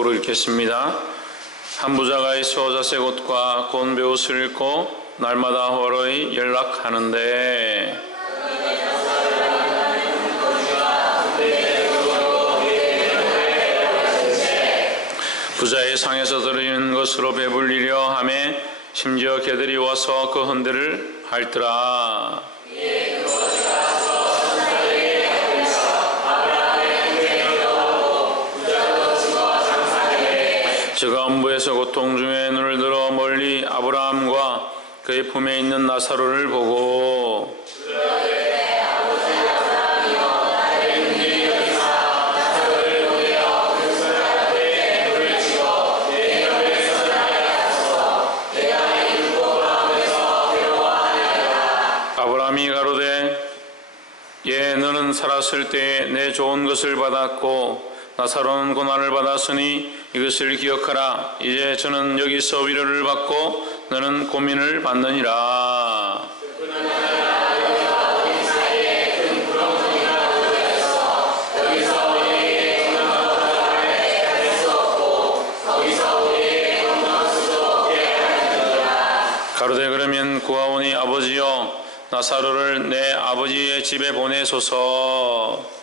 으로 읽겠습니다. 한 부자가 있어 자색 옷과 고운 베옷을 입고 날마다 호로히 연락하는데 부자의 상에서 들어있는 것으로 배불리려 하며 심지어 개들이 와서 그 헌대를 핥더라. 저가 음부에서 고통 중에 눈을 들어 멀리 아브라함과 그의 품에 있는 나사로를 보고 아브라함이 가로되 예 너는 살았을 때에 내 좋은 것을 받았고 나사로는 고난을 받았으니 이것을 기억하라. 이제 저는 여기서 위로를 받고 너는 고민을 받느니라. 가로되 그러면 구하오니 아버지여 나사로를 내 아버지의 집에 보내소서.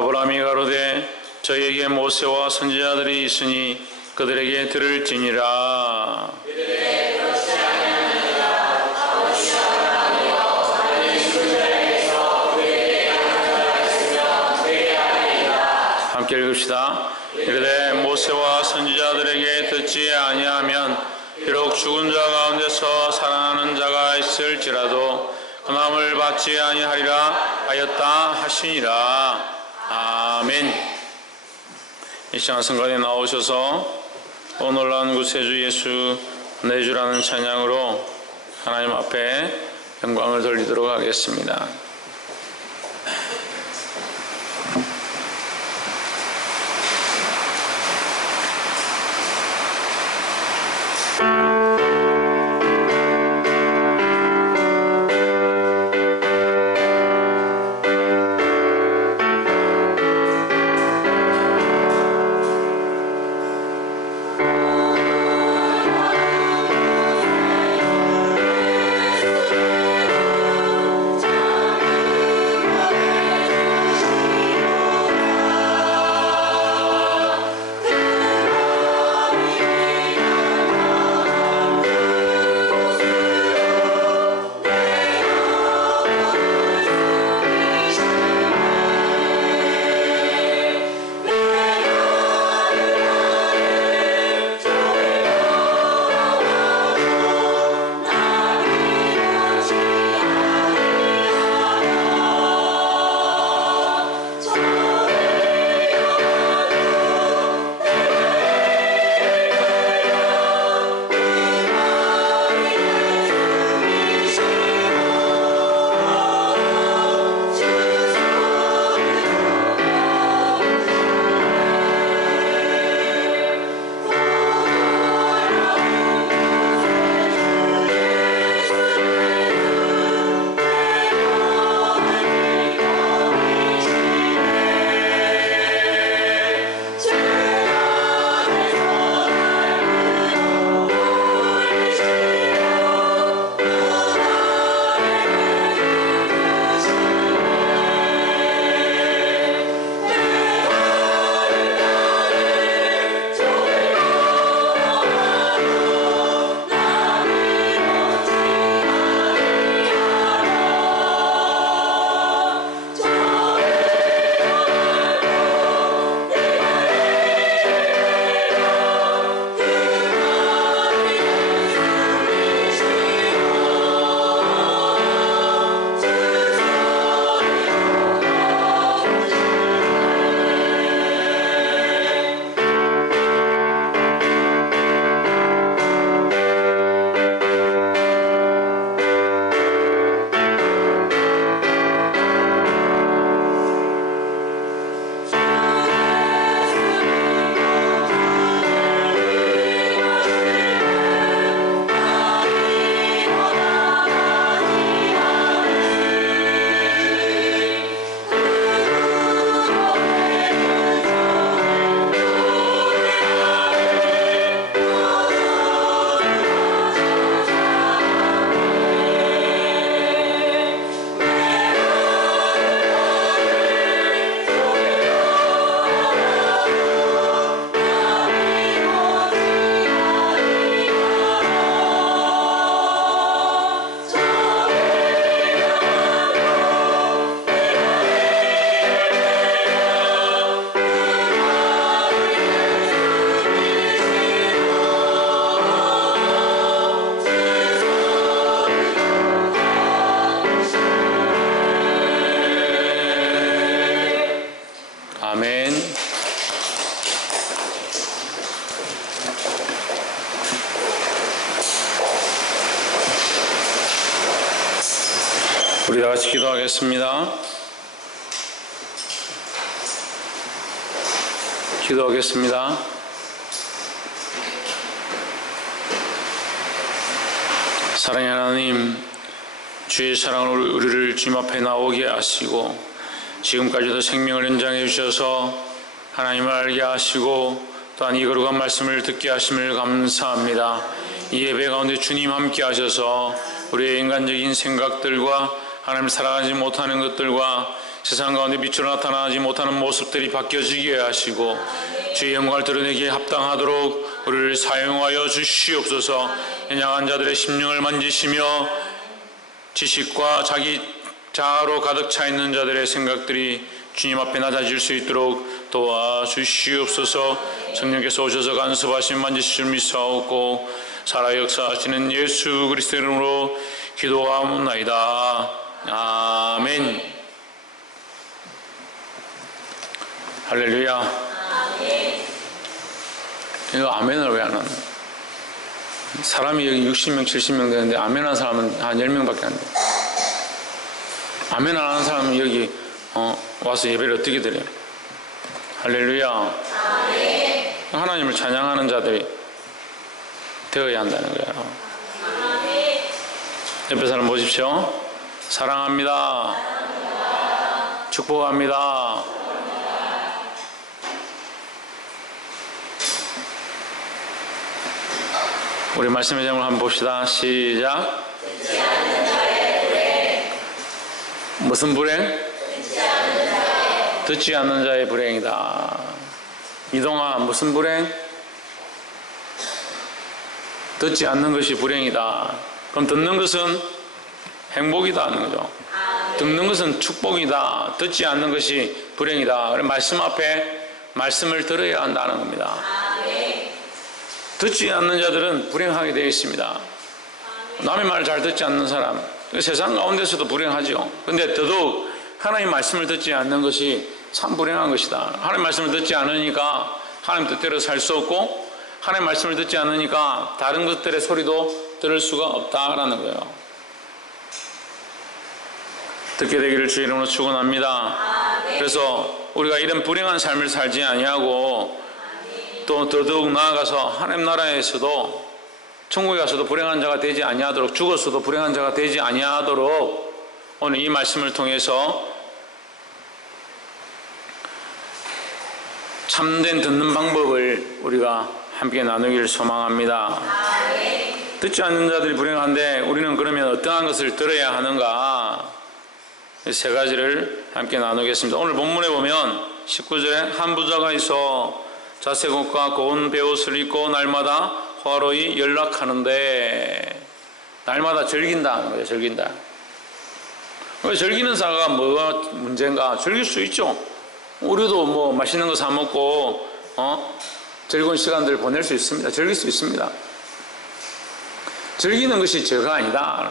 아브라함이 가로되 저에게 모세와 선지자들이 있으니 그들에게 들을지니라. 함께 읽읍시다. 이르되 모세와 선지자들에게 듣지 아니하면 비록 죽은 자 가운데서 살아나는 자가 있을지라도 그남을 받지 아니하리라 하였다 하시니라. 아멘. 이 시간 성관에 나오셔서 놀라운 구세주 예수 내 주라는 찬양으로 하나님 앞에 영광을 돌리도록 하겠습니다. 아멘. 우리 다 같이 기도하겠습니다. 기도하겠습니다. 사랑의 하나님, 주의 사랑으로 우리를 주님 앞에 나오게 하시고 지금까지도 생명을 연장해 주셔서 하나님을 알게 하시고 또한 이 거룩한 말씀을 듣게 하심을 감사합니다. 이 예배 가운데 주님 함께 하셔서 우리의 인간적인 생각들과 하나님을 살아가지 못하는 것들과 세상 가운데 빛으로 나타나지 못하는 모습들이 바뀌어지게 하시고 주의 영광을 드러내기에 합당하도록 우리를 사용하여 주시옵소서. 연약한 자들의 심령을 만지시며 지식과 자기 자아로 가득 차 있는 자들의 생각들이 주님 앞에 낮아질 수 있도록 도와주시옵소서. 성령께서 오셔서 간섭하심 만지실 줄 믿사옵고 살아 역사하시는 예수 그리스도의 이름으로 기도하옵나이다. 아멘. 할렐루야. 아멘. 이거 아멘을 왜 안 하나? 사람이 여기 60명, 70명 되는데 아멘 하는 사람은 한 10명밖에 안 돼. 아멘 안 하는 사람은 여기 와서 예배를 어떻게 드려요? 할렐루야. 아멘. 하나님을 찬양하는 자들이 되어야 한다는 거예요. 아멘. 옆에 사람 보십시오. 사랑합니다. 사랑합니다. 축복합니다. 우리 말씀의 제목을 한번 봅시다. 시작. 듣지 않는 자의 불행. 무슨 불행? 듣지 않는 자의. 듣지 않는 자의 불행이다. 이동아, 무슨 불행? 듣지 않는 것이 불행이다. 그럼 듣는 것은 행복이다 하는 거죠. 듣는 것은 축복이다. 듣지 않는 것이 불행이다. 말씀 앞에 말씀을 들어야 한다는 겁니다. 듣지 않는 자들은 불행하게 되어 있습니다. 남의 말을 잘 듣지 않는 사람, 세상 가운데서도 불행하죠. 그런데 더더욱 하나님 말씀을 듣지 않는 것이 참 불행한 것이다. 하나님 말씀을 듣지 않으니까 하나님 뜻대로 살 수 없고 하나님 말씀을 듣지 않으니까 다른 것들의 소리도 들을 수가 없다라는 거예요. 듣게 되기를 주의 이름으로 축원합니다. 그래서 우리가 이런 불행한 삶을 살지 아니하고 또 더더욱 나아가서 하나님 나라에서도 천국에 가서도 불행한 자가 되지 아니하도록, 죽었어도 불행한 자가 되지 아니하도록 오늘 이 말씀을 통해서 참된 듣는 방법을 우리가 함께 나누기를 소망합니다. 듣지 않는 자들이 불행한데 우리는 그러면 어떠한 것을 들어야 하는가? 세 가지를 함께 나누겠습니다. 오늘 본문에 보면 19절에 한 부자가 있어 자색 옷과 고운 베옷을 입고 날마다 화로이 연락하는데, 날마다 즐긴다는 거예요. 즐긴다. 즐기는 사가 뭐가 문제인가? 즐길 수 있죠. 우리도 뭐 맛있는 거 사 먹고 즐거운 시간들을 보낼 수 있습니다. 즐길 수 있습니다. 즐기는 것이 죄가 아니다.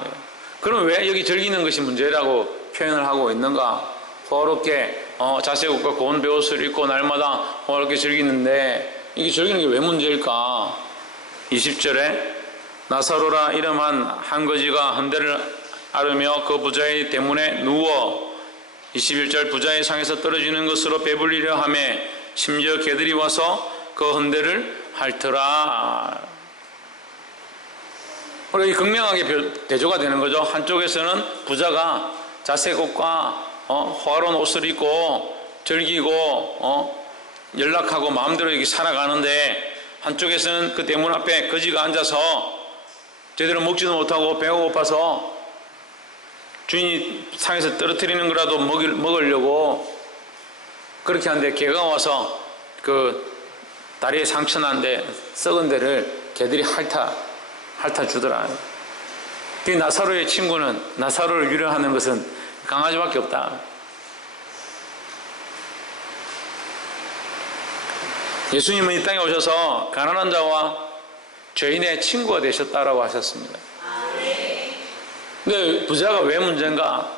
그럼 왜 여기 즐기는 것이 문제라고 표현을 하고 있는가? 호화롭게 자색 옷과 고운 베옷을 입고 날마다 호화롭게 즐기는데 이게 즐기는 게 왜 문제일까? 20절에 나사로라 이름한 한 거지가 헌대를 앓으며 그 부자의 대문에 누워 21절 부자의 상에서 떨어지는 것으로 배불리려 하며 심지어 개들이 와서 그 헌대를 핥더라. 그리고 극명하게 대조가 되는 거죠. 한쪽에서는 부자가 자색 옷과 화려한 옷을 입고 즐기고 연락하고 마음대로 이렇게 살아가는데, 한쪽에서는 그 대문 앞에 거지가 앉아서 제대로 먹지도 못하고 배가 고파서 주인이 상에서 떨어뜨리는 거라도 먹으려고 그렇게 하는데 개가 와서 그 다리에 상처난데 썩은 데를 개들이 핥아주더라. 그 나사로의 친구는 나사로를 위로하는 것은 강아지밖에 없다. 예수님은 이 땅에 오셔서 가난한 자와 죄인의 친구가 되셨다라고 하셨습니다. 근데 부자가 왜 문제인가?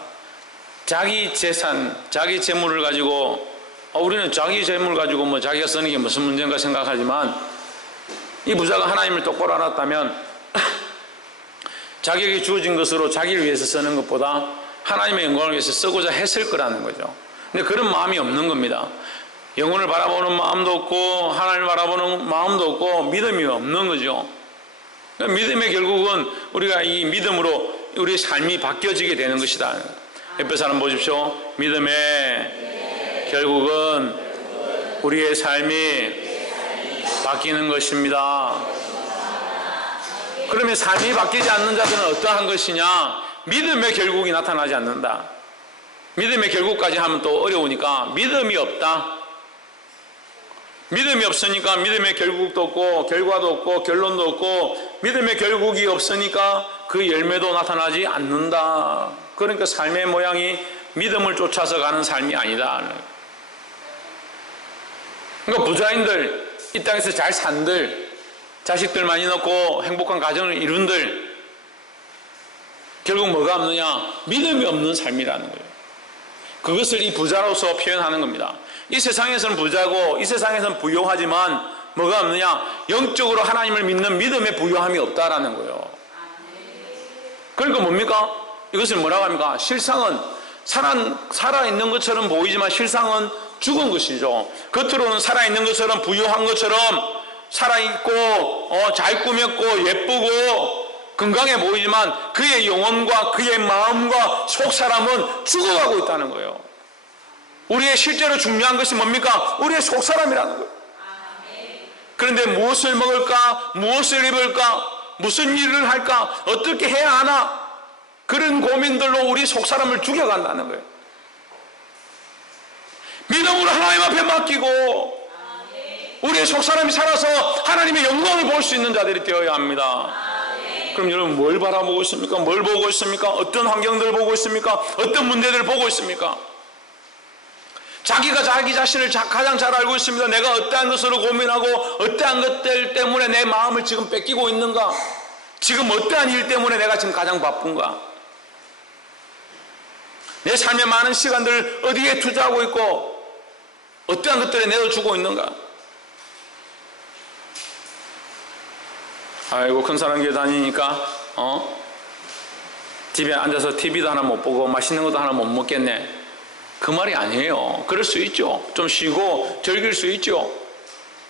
자기 재산, 자기 재물을 가지고 우리는 자기 재물 가지고 뭐 자기가 쓰는 게 무슨 문제인가 생각하지만, 이 부자가 하나님을 똑바로 알았다면 자기에게 주어진 것으로 자기를 위해서 쓰는 것보다 하나님의 영광을 위해서 쓰고자 했을 거라는 거죠. 근데 그런 마음이 없는 겁니다. 영혼을 바라보는 마음도 없고 하나님을 바라보는 마음도 없고 믿음이 없는 거죠. 믿음의 결국은 우리가 이 믿음으로 우리의 삶이 바뀌어지게 되는 것이다. 옆에 사람 보십시오. 믿음의 결국은 우리의 삶이 바뀌는 것입니다. 그러면 삶이 바뀌지 않는 자들은 어떠한 것이냐? 믿음의 결국이 나타나지 않는다. 믿음의 결국까지 하면 또 어려우니까 믿음이 없다. 믿음이 없으니까 믿음의 결국도 없고 결과도 없고 결론도 없고, 믿음의 결국이 없으니까 그 열매도 나타나지 않는다. 그러니까 삶의 모양이 믿음을 쫓아서 가는 삶이 아니다. 그러니까 부자인들, 이 땅에서 잘 산들, 자식들 많이 낳고 행복한 가정을 이룬들, 결국 뭐가 없느냐? 믿음이 없는 삶이라는 거예요. 그것을 이 부자로서 표현하는 겁니다. 이 세상에서는 부자고 이 세상에서는 부유하지만 뭐가 없느냐? 영적으로 하나님을 믿는 믿음의 부유함이 없다라는 거예요. 그러니까 뭡니까? 이것을 뭐라고 합니까? 실상은 살아있는 것처럼 보이지만 실상은 죽은 것이죠. 겉으로는 살아있는 것처럼 부유한 것처럼 살아있고 잘 꾸몄고 예쁘고 건강해 보이지만 그의 영혼과 그의 마음과 속사람은 죽어가고 있다는 거예요. 우리의 실제로 중요한 것이 뭡니까? 우리의 속사람이라는 거예요. 그런데 무엇을 먹을까? 무엇을 입을까? 무슨 일을 할까? 어떻게 해야 하나? 그런 고민들로 우리 속사람을 죽여간다는 거예요. 믿음으로 하나님 앞에 맡기고 우리의 속사람이 살아서 하나님의 영광을 볼 수 있는 자들이 되어야 합니다. 그럼 여러분 뭘 바라보고 있습니까? 뭘 보고 있습니까? 어떤 환경들을 보고 있습니까? 어떤 문제들을 보고 있습니까? 자기가 자기 자신을 가장 잘 알고 있습니다. 내가 어떠한 것으로 고민하고 어떠한 것들 때문에 내 마음을 지금 뺏기고 있는가? 지금 어떠한 일 때문에 내가 지금 가장 바쁜가? 내 삶의 많은 시간들을 어디에 투자하고 있고 어떠한 것들에 내어주고 있는가? 아이고, 큰 사람 교회 다니니까 집에 앉아서 TV도 하나 못 보고 맛있는 것도 하나 못 먹겠네. 그 말이 아니에요. 그럴 수 있죠. 좀 쉬고 즐길 수 있죠.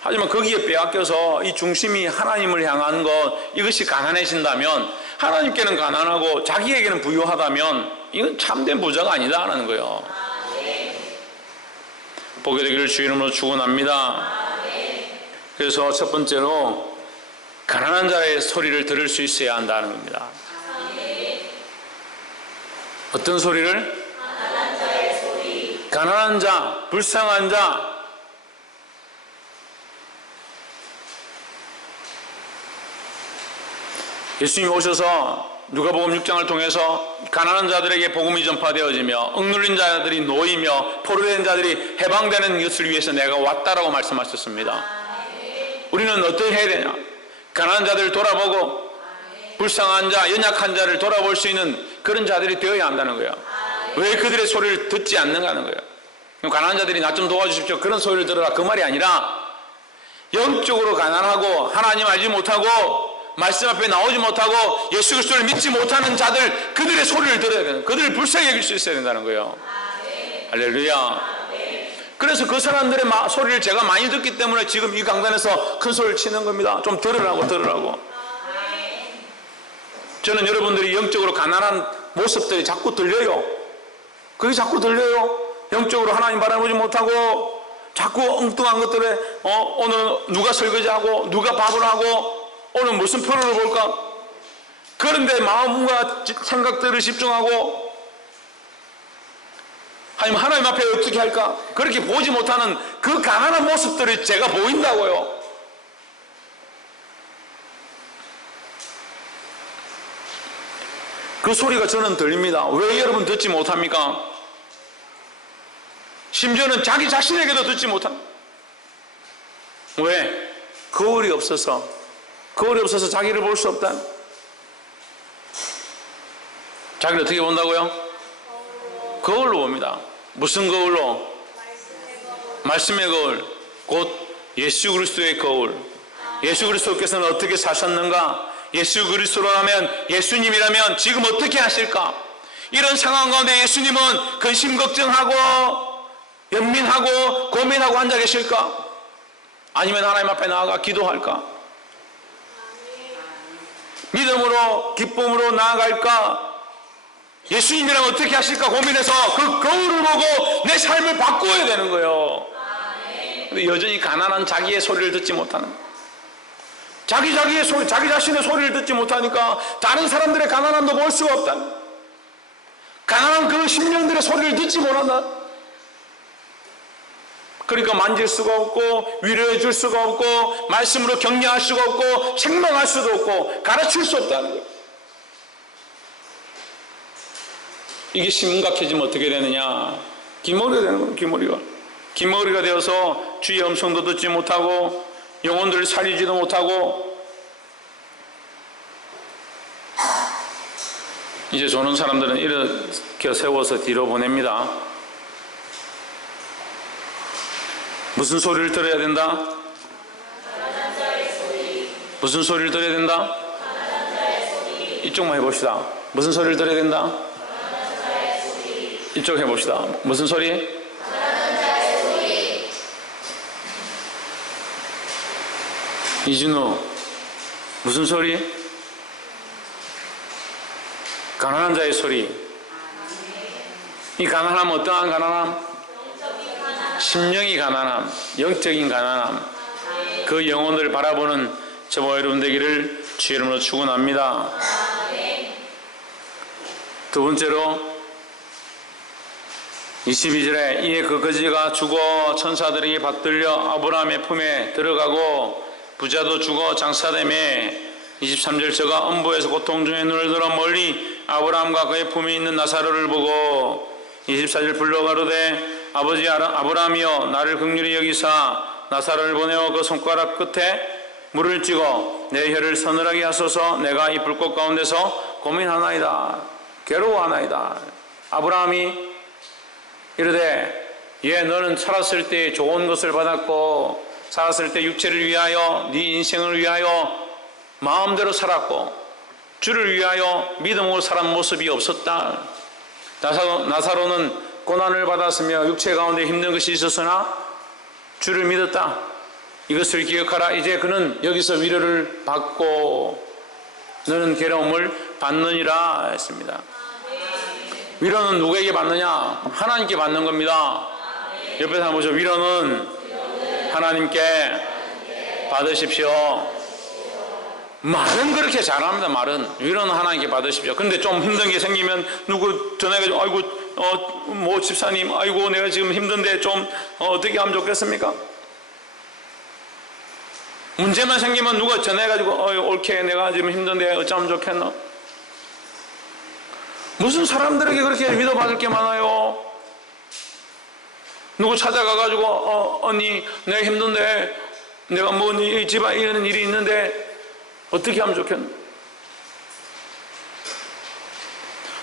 하지만 거기에 빼앗겨서 이 중심이 하나님을 향한 것, 이것이 가난해진다면, 하나님께는 가난하고 자기에게는 부유하다면 이건 참된 부자가 아니다라는 거예요. 보게 되기를 주 이름으로 축원합니다. 그래서 첫 번째로 가난한 자의 소리를 들을 수 있어야 한다는 겁니다. 어떤 소리를? 가난한 자, 불쌍한 자. 예수님이 오셔서 누가복음 6장을 통해서 가난한 자들에게 복음이 전파되어지며 억눌린 자들이 놓이며 포로된 자들이 해방되는 것을 위해서 내가 왔다라고 말씀하셨습니다. 우리는 어떻게 해야 되냐? 가난한 자들을 돌아보고 불쌍한 자, 연약한 자를 돌아볼 수 있는 그런 자들이 되어야 한다는 거예요. 왜 그들의 소리를 듣지 않는가 하는 거예요. 가난한 자들이 나 좀 도와주십시오, 그런 소리를 들어라, 그 말이 아니라 영적으로 가난하고 하나님 알지 못하고 말씀 앞에 나오지 못하고 예수 그리스도를 믿지 못하는 자들, 그들의 소리를 들어야 되는, 그들을 불쌍히 여길 수 있어야 된다는 거예요. 할렐루야. 그래서 그 사람들의 소리를 제가 많이 듣기 때문에 지금 이 강단에서 큰 소리를 치는 겁니다. 좀 들으라고. 저는 여러분들이 영적으로 가난한 모습들이 자꾸 들려요. 그게 자꾸 들려요. 영적으로 하나님 바라보지 못하고 자꾸 엉뚱한 것들에 오늘 누가 설거지하고 누가 밥을 하고 오늘 무슨 프로를 볼까? 그런데 마음과 생각들을 집중하고 하나님 앞에 어떻게 할까? 그렇게 보지 못하는 그 가난한 모습들이 제가 보인다고요. 그 소리가 저는 들립니다. 왜 여러분 듣지 못합니까? 심지어는 자기 자신에게도 듣지 못합니다. 왜? 거울이 없어서 자기를 볼 수 없다. 자기를 어떻게 본다고요? 거울로 봅니다. 무슨 거울로? 말씀의 거울, 곧 예수 그리스도의 거울. 예수 그리스도께서는 어떻게 사셨는가? 예수 그리스도라면, 예수님이라면 지금 어떻게 하실까? 이런 상황 가운데 예수님은 근심 걱정하고 연민하고 고민하고 앉아 계실까? 아니면 하나님 앞에 나아가 기도할까? 믿음으로 기쁨으로 나아갈까? 예수님이라면 어떻게 하실까 고민해서 그 거울을 보고 내 삶을 바꾸어야 되는 거예요. 근데 여전히 가난한 자기의 소리를 듣지 못하는, 자기의 소리, 자기 자신의 소리를 듣지 못하니까 다른 사람들의 가난함도 볼 수가 없다. 가난한 그 심령들의 소리를 듣지 못한다. 그러니까 만질 수가 없고 위로해 줄 수가 없고 말씀으로 격려할 수가 없고 책망할 수도 없고 가르칠 수 없다는 거예요. 이게 심각해지면 어떻게 되느냐? 기머리가 되는 거예요. 기머리가 되어서 주의 음성도 듣지 못하고 영혼들을 살리지도 못하고, 이제 조는 사람들은 이렇게 세워서 뒤로 보냅니다. 무슨 소리를 들어야 된다? 무슨 소리를 들어야 된다? 이쪽만 해봅시다. 무슨 소리를 들어야 된다? 이쪽 해봅시다. 무슨 소리? 이준호, 무슨 소리? 가난한 자의 소리. 이 가난함 어떠한 가난함? 심령이 가난함, 영적인 가난함. 그 영혼을 바라보는 저와 여러분 되기를 주의 이름으로 축원합니다. 두 번째로 22절에 이에 그 거지가 죽어 천사들에게 받들려 아브라함의 품에 들어가고 부자도 죽어 장사되매 23절 저가 음부에서 고통 중에 눈을 들어 멀리 아브라함과 그의 품에 있는 나사로를 보고 24절 불러 가로되 아버지 아브라함이여 나를 긍휼히 여기사 나사로를 보내어 그 손가락 끝에 물을 찍어 내 혀를 서늘하게 하소서. 내가 이 불꽃 가운데서 고민하나이다, 괴로워하나이다. 아브라함이 이르되 예 너는 살았을 때 좋은 것을 받았고 살았을 때 육체를 위하여 네 인생을 위하여 마음대로 살았고 주를 위하여 믿음으로 살은 모습이 없었다. 나사로는 고난을 받았으며 육체 가운데 힘든 것이 있었으나 주를 믿었다. 이것을 기억하라. 이제 그는 여기서 위로를 받고 너는 괴로움을 받느니라 했습니다. 위로는 누구에게 받느냐? 하나님께 받는 겁니다. 옆에 사람 보시죠. 위로는 하나님께 받으십시오. 말은 그렇게 잘합니다. 말은 위로는 하나님께 받으십시오. 근데 좀 힘든 게 생기면 누구 전화해가지고 아이고 뭐 집사님 아이고 내가 지금 힘든데 좀 어떻게 하면 좋겠습니까? 문제만 생기면 누가 전화해가지고 옳게 내가 지금 힘든데 어쩌면 좋겠노? 무슨 사람들에게 그렇게 위로받을 게 많아요? 누구 찾아가가지고 언니 내가 힘든데 내가 뭐 이 집안에 이런 일이 있는데 어떻게 하면 좋겠노?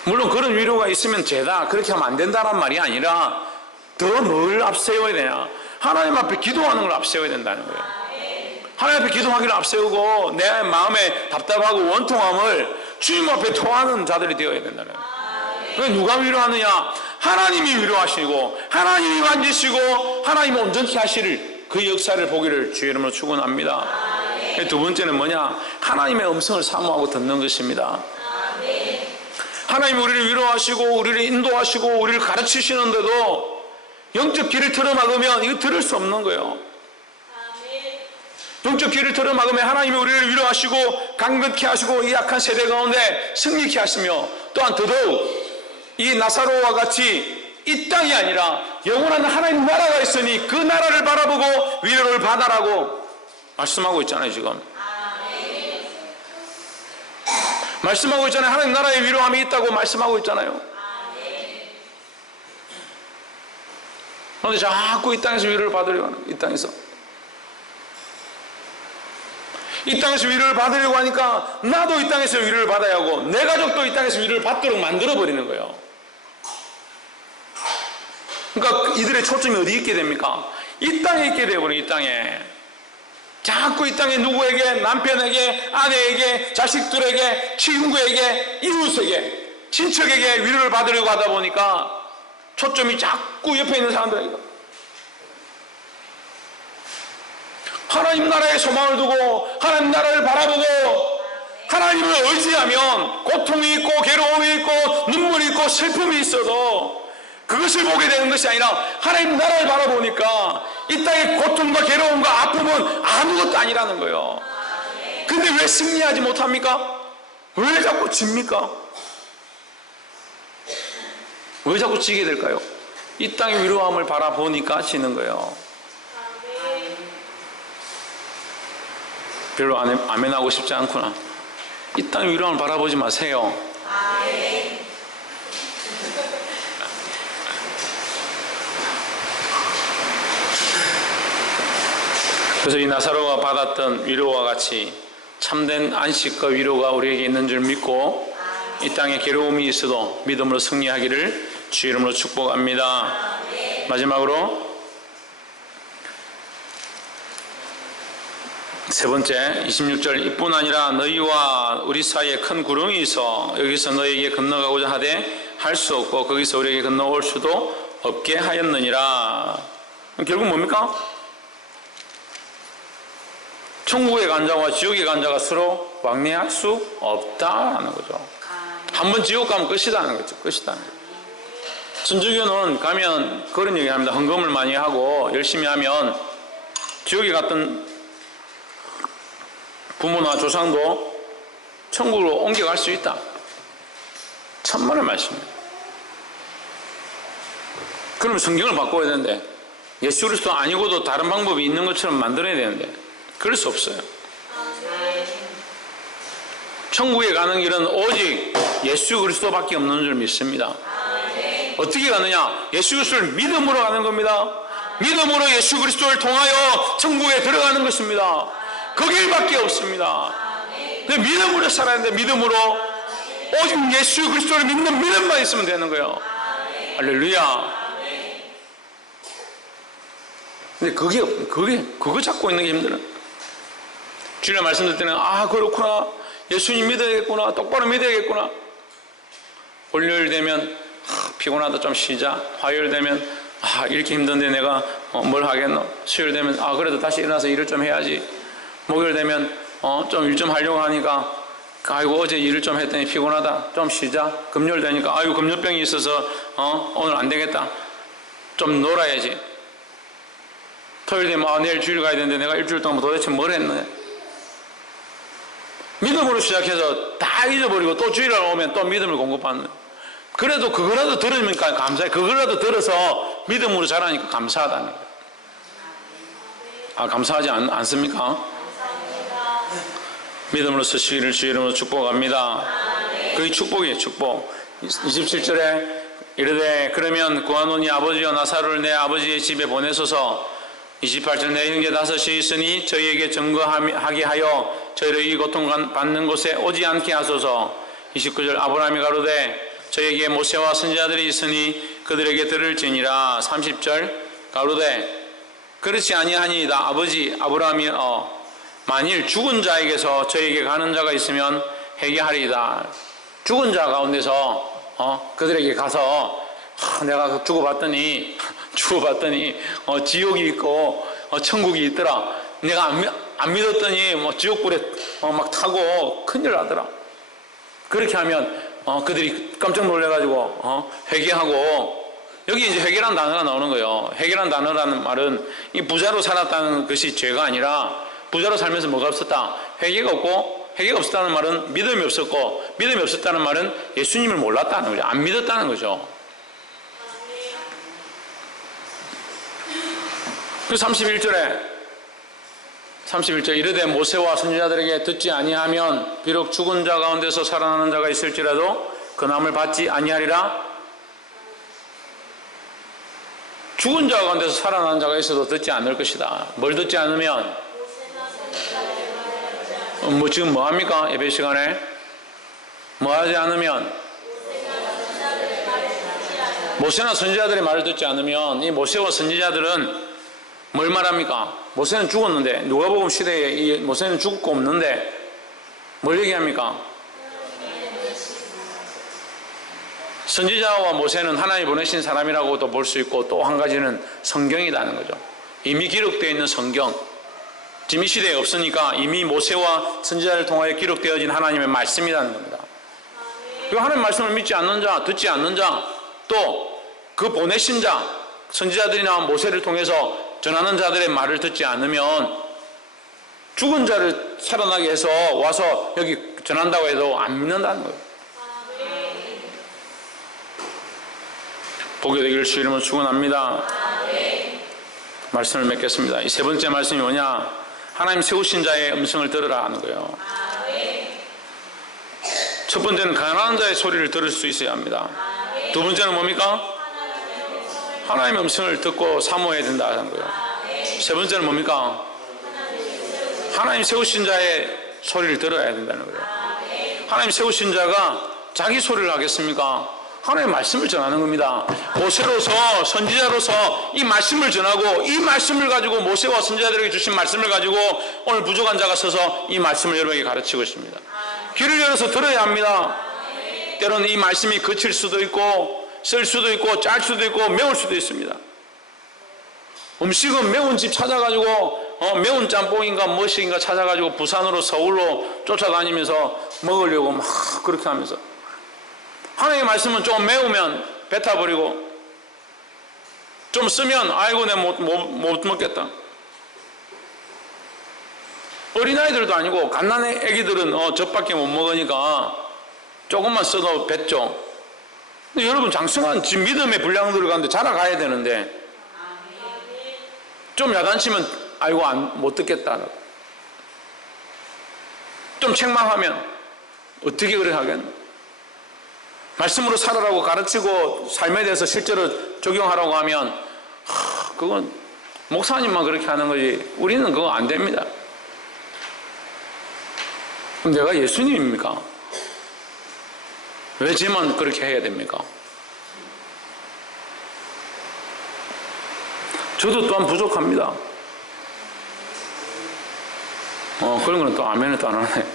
물론 그런 위로가 있으면 죄다 그렇게 하면 안 된다는 말이 아니라 더 뭘 앞세워야 되냐? 하나님 앞에 기도하는 걸 앞세워야 된다는 거예요. 하나님 앞에 기도하기를 앞세우고 내 마음에 답답하고 원통함을 주님 앞에 토하는 자들이 되어야 된다는 거예요. 그게 누가 위로하느냐? 하나님이 위로하시고 하나님이 만지시고 하나님이 온전히 하시를 그 역사를 보기를 주의 이름으로 축원합니다. 두 번째는 뭐냐? 하나님의 음성을 사모하고 듣는 것입니다. 하나님이 우리를 위로하시고 우리를 인도하시고 우리를 가르치시는데도 영적 귀를 틀어막으면 이거 들을 수 없는 거예요. 영적 귀를 틀어막으면 하나님이 우리를 위로하시고 강건케 하시고 이 약한 세대 가운데 승리케 하시며 또한 더더욱 이 나사로와 같이 이 땅이 아니라 영원한 하나님 나라가 있으니 그 나라를 바라보고 위로를 받아라고 말씀하고 있잖아요. 지금 말씀하고 있잖아요. 하나님 나라의 위로함이 있다고 말씀하고 있잖아요. 그런데 자꾸 이 땅에서 위로를 받으려고 하는 거예요. 이 땅에서 위로를 받으려고 하니까 나도 이 땅에서 위로를 받아야 하고 내 가족도 이 땅에서 위로를 받도록 만들어버리는 거예요. 그러니까 이들의 초점이 어디 있게 됩니까? 이 땅에 있게 되어버린 이 땅에. 자꾸 이 땅에 누구에게, 남편에게, 아내에게, 자식들에게, 친구에게, 이웃에게, 친척에게 위로를 받으려고 하다 보니까 초점이 자꾸 옆에 있는 사람들에게. 하나님 나라에 소망을 두고 하나님 나라를 바라보고 하나님을 의지하면 고통이 있고 괴로움이 있고 눈물이 있고 슬픔이 있어도 그것을 보게 되는 것이 아니라 하나님 나라를 바라보니까 이 땅의 고통과 괴로움과 아픔은 아무것도 아니라는 거예요. 근데 왜 승리하지 못합니까? 왜 자꾸 집니까? 왜 자꾸 지게 될까요? 이 땅의 위로함을 바라보니까 지는 거예요. 별로 아멘하고 싶지 않구나. 이 땅의 위로함을 바라보지 마세요. 그래서 이 나사로가 받았던 위로와 같이 참된 안식과 위로가 우리에게 있는 줄 믿고 이 땅에 괴로움이 있어도 믿음으로 승리하기를 주 이름으로 축복합니다. 마지막으로 세 번째 26절, 이뿐 아니라 너희와 우리 사이에 큰 구름이 있어 여기서 너희에게 건너가고자 하되 할 수 없고 거기서 우리에게 건너올 수도 없게 하였느니라. 결국 뭡니까? 천국의 간 자와 지옥의 간 자가 서로 왕래할 수 없다는 거죠. 한번 지옥 가면 끝이다는 거죠. 끝이다는 거죠. 천주교는 가면 그런 얘기 합니다. 헌금을 많이 하고 열심히 하면 지옥에 갔던 부모나 조상도 천국으로 옮겨갈 수 있다. 천만의 말씀입니다. 그러면 성경을 바꿔야 되는데 예수 그리스도 아니고도 다른 방법이 있는 것처럼 만들어야 되는데 그럴 수 없어요. 천국에 가는 길은 오직 예수 그리스도밖에 없는 줄 믿습니다. 어떻게 가느냐? 예수 그리스도를 믿음으로 가는 겁니다. 믿음으로 예수 그리스도를 통하여 천국에 들어가는 것입니다. 그 길밖에 없습니다. 믿음으로 살아야 되는데 믿음으로 오직 예수 그리스도를 믿는 믿음만 있으면 되는 거예요. 할렐루야. 근데 그거 잡고 있는 게 힘들어요. 주일날 말씀드릴 때는 그렇구나, 예수님 믿어야겠구나, 똑바로 믿어야겠구나. 월요일 되면 피곤하다 좀 쉬자. 화요일 되면 이렇게 힘든데 내가 뭘 하겠노. 수요일 되면 그래도 다시 일어나서 일을 좀 해야지. 목요일 되면 좀 일 좀 하려고 하니까 아이고 어제 일을 좀 했더니 피곤하다, 좀 쉬자. 금요일 되니까 아이고 금요병이 있어서 오늘 안 되겠다, 좀 놀아야지. 토요일 되면 내일 주일 가야 되는데 내가 일주일 동안 도대체 뭘 했네. 믿음으로 시작해서 다 잊어버리고 또 주일날 오면 또 믿음을 공급받는. 그래도 그거라도 들으니까 감사해. 그거라도 들어서 믿음으로 자라니까 감사하다는 거예요. 감사하지 않습니까? 믿음으로 쓰시기를 주 이름으로 축복합니다. 그게 축복이에요. 축복. 27절에 이르되 그러면 구하노니 아버지여 나사로를 내 아버지의 집에 보내소서. 28절 내 형제 다섯이 있으니 저희에게 증거하게 하여 저희를 이 고통받는 곳에 오지 않게 하소서. 29절 아브라함이 가로되 저에게 모세와 선지자들이 있으니 그들에게 들을지니라. 30절 가로되 그렇지 아니하니이다. 아버지 아브라함이 만일 죽은 자에게서 저에게 가는 자가 있으면 회개하리이다. 죽은 자 가운데서 그들에게 가서 내가 주고받더니 지옥이 있고 천국이 있더라. 내가 안 믿었더니 지옥불에 막 타고 큰일 나더라. 그렇게 하면 그들이 깜짝 놀래가지고 회개하고. 여기 이제 회개란 단어가 나오는 거예요. 회개란 단어라는 말은 이 부자로 살았다는 것이 죄가 아니라 부자로 살면서 뭐가 없었다? 회개가 없고, 회개가 없었다는 말은 믿음이 없었고, 믿음이 없었다는 말은 예수님을 몰랐다는 거죠. 안 믿었다는 거죠. 그 31절 이르되 모세와 선지자들에게 듣지 아니하면 비록 죽은 자 가운데서 살아나는 자가 있을지라도 그 남을 받지 아니하리라. 죽은 자 가운데서 살아나는 자가 있어도 듣지 않을 것이다. 뭘 듣지 않으면 지금 뭐 합니까? 예배 시간에 뭐 하지 않으면 모세나 선지자들의 말을 듣지 않으면 이 모세와 선지자들은 뭘 말합니까? 모세는 죽었는데, 누가복음 시대에 이 모세는 죽고 없는데 뭘 얘기합니까? 선지자와 모세는 하나님이 보내신 사람이라고도 볼 수 있고, 또 한 가지는 성경이라는 거죠. 이미 기록되어 있는 성경. 지금 이 시대에 없으니까 이미 모세와 선지자를 통하여 기록되어진 하나님의 말씀이라는 겁니다. 그 하나님의 말씀을 믿지 않는 자, 듣지 않는 자, 또 그 보내신 자, 선지자들이나 모세를 통해서 전하는 자들의 말을 듣지 않으면 죽은 자를 살아나게 해서 와서 여기 전한다고 해도 안 믿는다는 거예요. 복이 되기를 주 이름으로 축원합니다. 말씀을 맺겠습니다. 이 세 번째 말씀이 뭐냐? 하나님 세우신 자의 음성을 들으라 하는 거예요. 첫 번째는 가난한 자의 소리를 들을 수 있어야 합니다. 두 번째는 뭡니까? 하나님의 음성을 듣고 사모해야 된다 하는 거예요. 세 번째는 뭡니까? 하나님 세우신 자의 소리를 들어야 된다는 거예요. 하나님 세우신 자가 자기 소리를 하겠습니까? 하나님의 말씀을 전하는 겁니다. 모세로서, 선지자로서 이 말씀을 전하고, 이 말씀을 가지고, 모세와 선지자들에게 주신 말씀을 가지고 오늘 부족한 자가 서서 이 말씀을 여러분에게 가르치고 있습니다. 귀를 열어서 들어야 합니다. 때로는 이 말씀이 거칠 수도 있고, 쓸 수도 있고, 짤 수도 있고, 매울 수도 있습니다. 음식은 매운 집 찾아가지고 매운 짬뽕인가 무엇인가 찾아가지고 부산으로 서울로 쫓아다니면서 먹으려고 막 그렇게 하면서, 하나님의 말씀은 좀 매우면 뱉어버리고, 좀 쓰면 아이고 내가 못 먹겠다. 어린아이들도 아니고 갓난애 애기들은 젖밖에 못 먹으니까 조금만 써도 뱉죠. 근데 여러분, 장성한 지금 믿음의 분량들을 가는데 자라가야 되는데 좀 야단치면 아이고 못 듣겠다. 좀 책망하면 어떻게 그래 하겠나. 말씀으로 살아라고 가르치고 삶에 대해서 실제로 적용하라고 하면 그건 목사님만 그렇게 하는 거지 우리는 그거 안 됩니다. 그럼 내가 예수님입니까? 왜 쟤만 그렇게 해야 됩니까? 저도 또한 부족합니다. 그런 거는 또 아멘을 또 안 하네.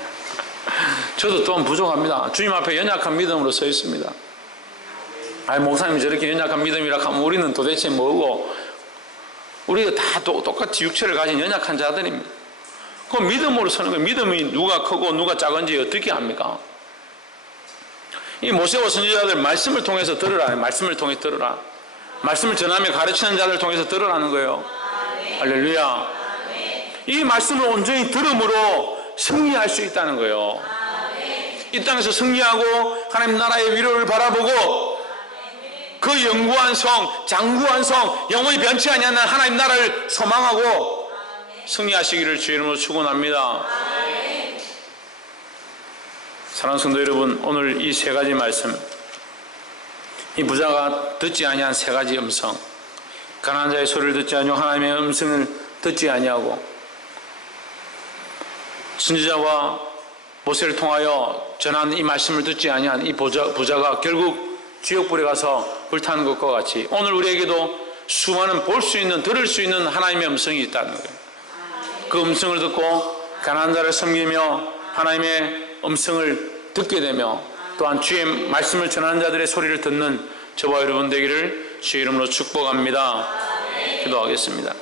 저도 또한 부족합니다. 주님 앞에 연약한 믿음으로 서 있습니다. 아니, 목사님이 저렇게 연약한 믿음이라 하면 우리는 도대체 뭐고? 우리가 다 똑같이 육체를 가진 연약한 자들입니다. 그 믿음으로 서는 거예요. 믿음이 누가 크고 누가 작은지 어떻게 압니까? 이 모세와 선지자들 말씀을 통해서 들으라. 말씀을 통해 들으라. 말씀을 전하며 가르치는 자들을 통해서 들으라는 거예요. 할렐루야. 이 말씀을 온전히 들음으로 승리할 수 있다는 거예요. 이 땅에서 승리하고 하나님 나라의 위로를 바라보고 그 영구한 성, 장구한 성, 영원히 변치 아니하는 하나님 나라를 소망하고 승리하시기를 주 이름으로 축원합니다. 사랑하는 성도 여러분, 오늘 이 세 가지 말씀, 이 부자가 듣지 아니한 세 가지 음성, 가난한 자의 소리를 듣지 아니하고 하나님의 음성을 듣지 아니하고 선지자와 모세를 통하여 전한 이 말씀을 듣지 아니한 이 부자가 결국 지옥불에 가서 불타는 것과 같이 오늘 우리에게도 수많은 볼 수 있는, 들을 수 있는 하나님의 음성이 있다는 거예요. 그 음성을 듣고 가난한 자를 섬기며 하나님의 음성을 듣게 되며 또한 주의 말씀을 전하는 자들의 소리를 듣는 저와 여러분 되기를 주의 이름으로 축복합니다. 기도하겠습니다.